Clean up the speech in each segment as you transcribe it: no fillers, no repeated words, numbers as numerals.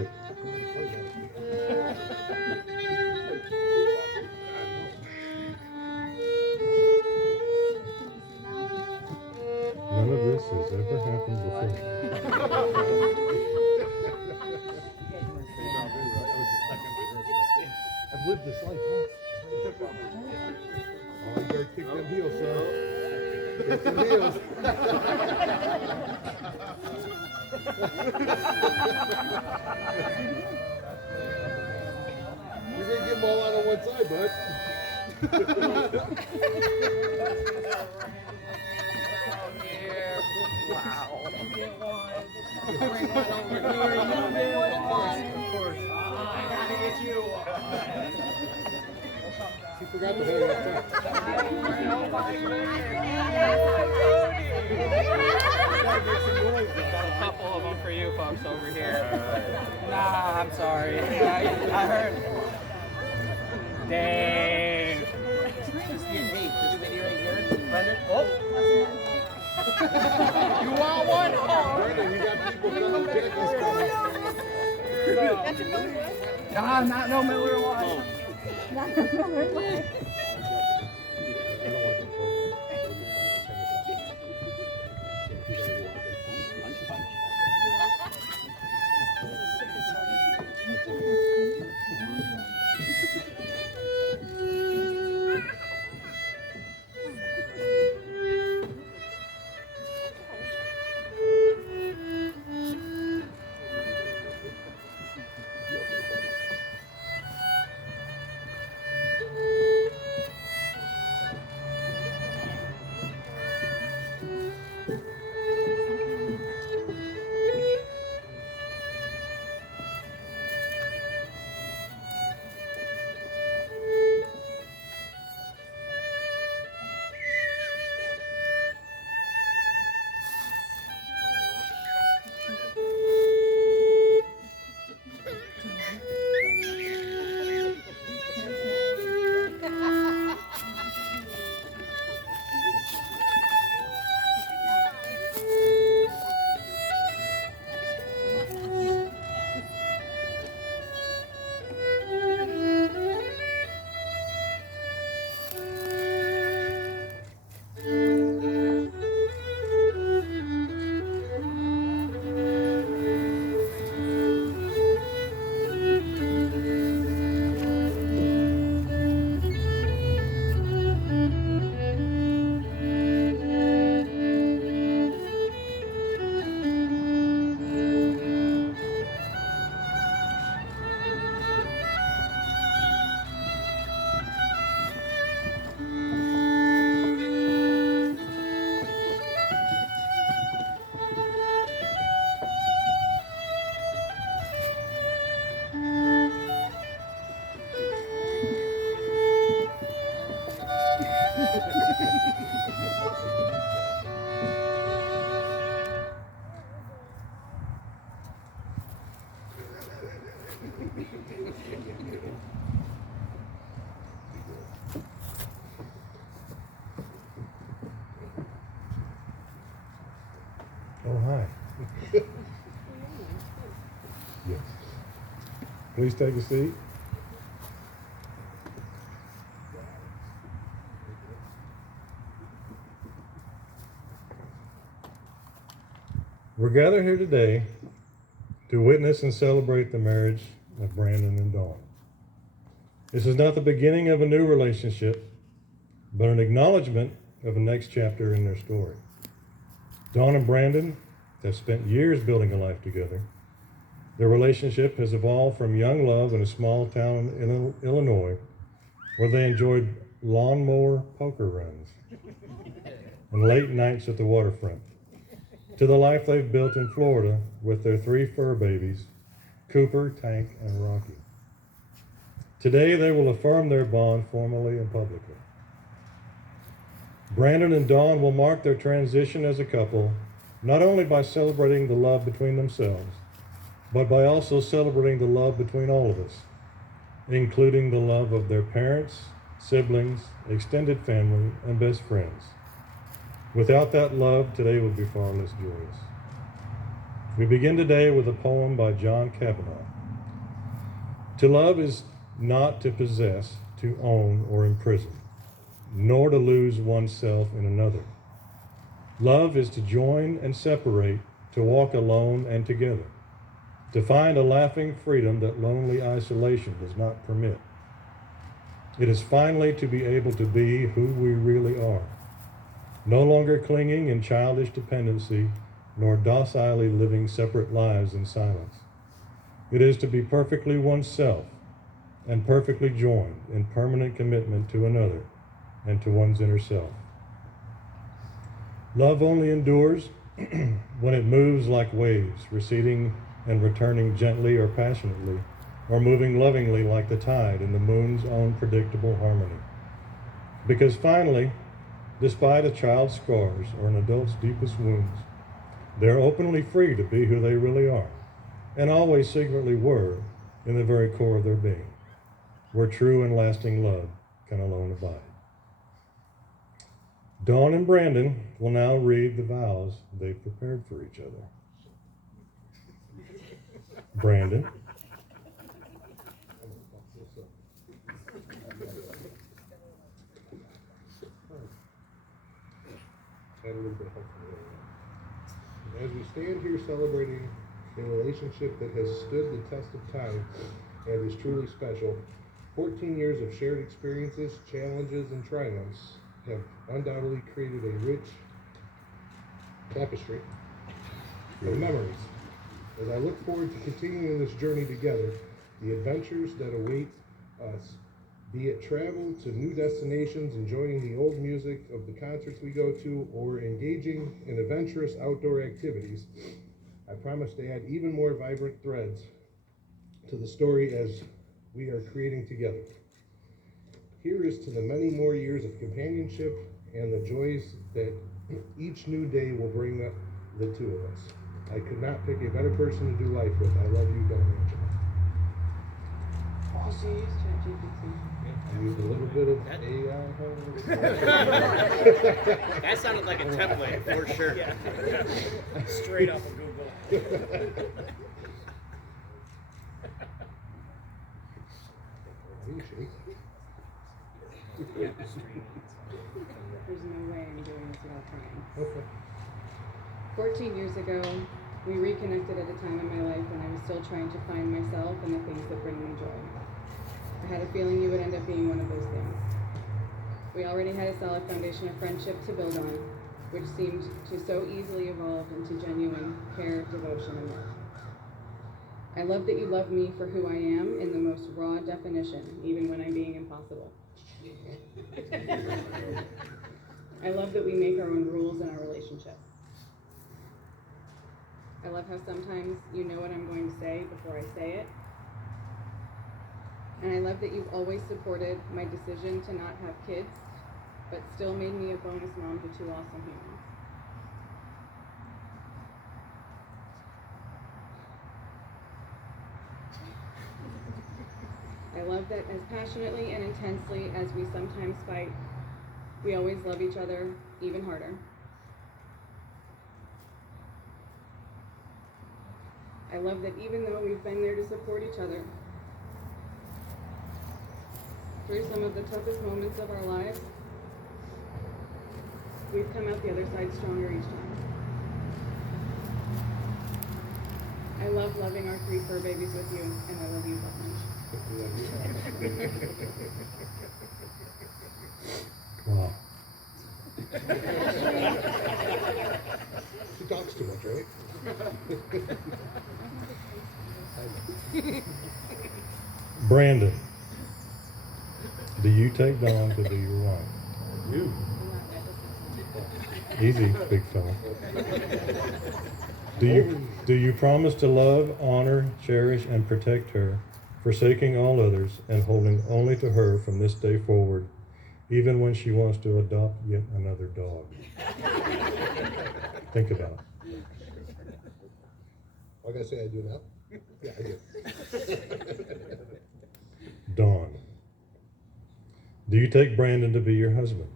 it. None of this has ever happened before. I've lived this life once. Oh, you better kick them heels, son. Kick them heels. You're going to get them all out on one side, bud. Wow. You get one. Bring one over here. You get one. Of course. I gotta get you one. She forgot to hold that back. Got a couple of them for you folks over here. Nah, I'm sorry. I heard. Dang. This video ain't yours. Brendan? Oh. You want one? Oh. Brandon, you got people coming. Jackie's coming. Nah, not no Miller Lite. Not no Miller Lite. Oh, hi. Yes. Please take a seat. We're gathered here today to witness and celebrate the marriage of Brandon and Dawn. This is not the beginning of a new relationship, but an acknowledgement of a next chapter in their story. Dawn and Brandon have spent years building a life together. Their relationship has evolved from young love in a small town in Illinois, where they enjoyed lawnmower poker runs and late nights at the waterfront, to the life they've built in Florida with their 3 fur babies, Cooper, Tank, and Rocky. Today, they will affirm their bond formally and publicly. Brandon and Dawn will mark their transition as a couple, not only by celebrating the love between themselves, but by also celebrating the love between all of us, including the love of their parents, siblings, extended family, and best friends. Without that love, today would be far less joyous. We begin today with a poem by John Kavanaugh. To love is not to possess, to own, or imprison, nor to lose oneself in another. Love is to join and separate, to walk alone and together, to find a laughing freedom that lonely isolation does not permit. It is finally to be able to be who we really are, no longer clinging in childish dependency, nor docilely living separate lives in silence. It is to be perfectly oneself and perfectly joined in permanent commitment to another and to one's inner self. Love only endures when it moves like waves, receding and returning gently or passionately, or moving lovingly like the tide in the moon's own predictable harmony. Because finally, despite a child's scars or an adult's deepest wounds, they're openly free to be who they really are, and always secretly were in the very core of their being, where true and lasting love can alone abide. Dawn and Brandon will now read the vows they've prepared for each other. Brandon. Add a little bit of help from there. As we stand here celebrating a relationship that has stood the test of time and is truly special, 14 years of shared experiences, challenges, and triumphs have undoubtedly created a rich tapestry of memories. As I look forward to continuing this journey together, the adventures that await us, be it travel to new destinations, enjoying the old music of the concerts we go to, or engaging in adventurous outdoor activities, I promise to add even more vibrant threads to the story as we are creating together. Here is to the many more years of companionship and the joys that each new day will bring the two of us. I could not pick a better person to do life with. I love you, Dawn and Angela. Did you use ChatGPT? I used a little bit of AI. That sounded like a template for sure. Yeah. Straight off of Google. Yeah. There's no way I'm doing this without crying. Okay. 14 years ago, we reconnected at a time in my life when I was still trying to find myself and the things that bring me joy. I had a feeling you would end up being one of those things. We already had a solid foundation of friendship to build on, which seemed to so easily evolve into genuine care, devotion, and love. I love that you love me for who I am in the most raw definition, even when I'm being impossible. I love that we make our own rules in our relationship. I love how sometimes you know what I'm going to say before I say it. And I love that you've always supported my decision to not have kids, but still made me a bonus mom to two awesome humans. I love that as passionately and intensely as we sometimes fight, we always love each other even harder. I love that even though we've been there to support each other through some of the toughest moments of our lives, we've come out the other side stronger each time. I love loving our 3 fur babies with you, and I love you so much. Wow. She talks too much, right? Brandon, do you take Dawn to be your wife? You. Easy, big fella. Do you promise to love, honor, cherish, and protect her, forsaking all others and holding only to her from this day forward, even when she wants to adopt yet another dog? Think about it. I gotta say I do now? Yeah, I do. Dawn, do you take Brandon to be your husband?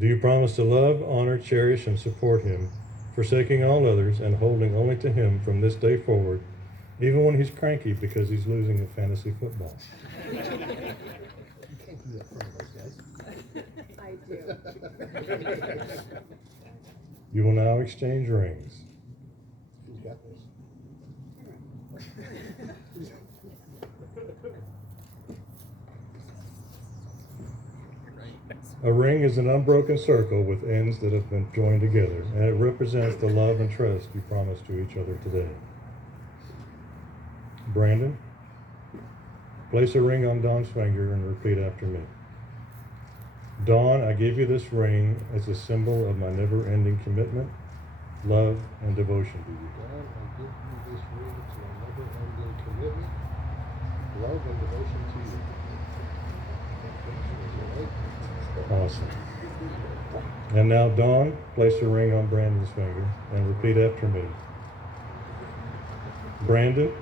Do you promise to love, honor, cherish, and support him, forsaking all others and holding only to him from this day forward, even when he's cranky because he's losing at fantasy football. I do. You will now exchange rings. Who's got this? A ring is an unbroken circle with ends that have been joined together, and it represents the love and trust you promise to each other today. Brandon, place a ring on Dawn's finger and repeat after me. Dawn, I give you this ring as a symbol of my never-ending commitment, love, and devotion to you. Dawn, I give you this ring to my never-ending commitment, love, and devotion to you. Awesome. And now, Dawn, place a ring on Brandon's finger and repeat after me. Brandon,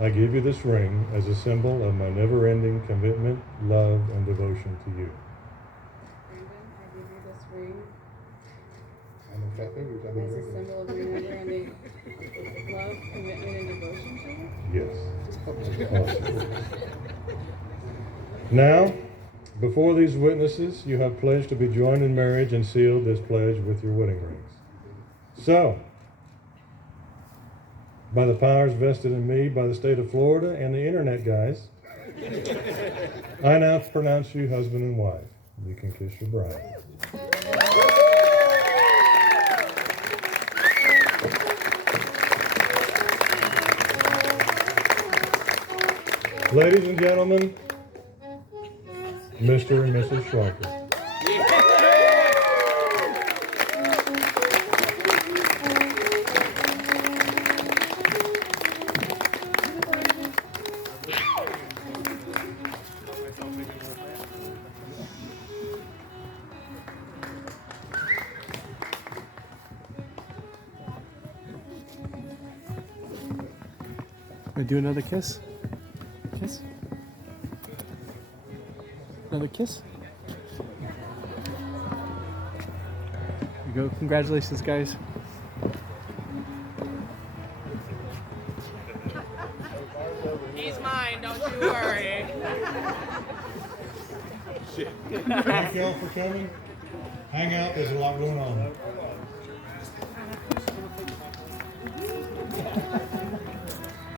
I give you this ring as a symbol of my never-ending commitment, love, and devotion to you. Brandon, I give you this ring I'm in fat fingers. I've been as a drinking. symbol of your never-ending love, commitment, and devotion to you. Yes. Awesome. Now, before these witnesses, you have pledged to be joined in marriage and sealed this pledge with your wedding rings. So, by the powers vested in me by the state of Florida and the internet guys, I now pronounce you husband and wife. You can kiss your bride. Ladies and gentlemen, Mr. and Mrs. Schleicher. We do another kiss? Kiss? Another kiss? There you go. Congratulations, guys. He's mine, don't you worry. Thank y'all for coming. Hang out, there's a lot going on.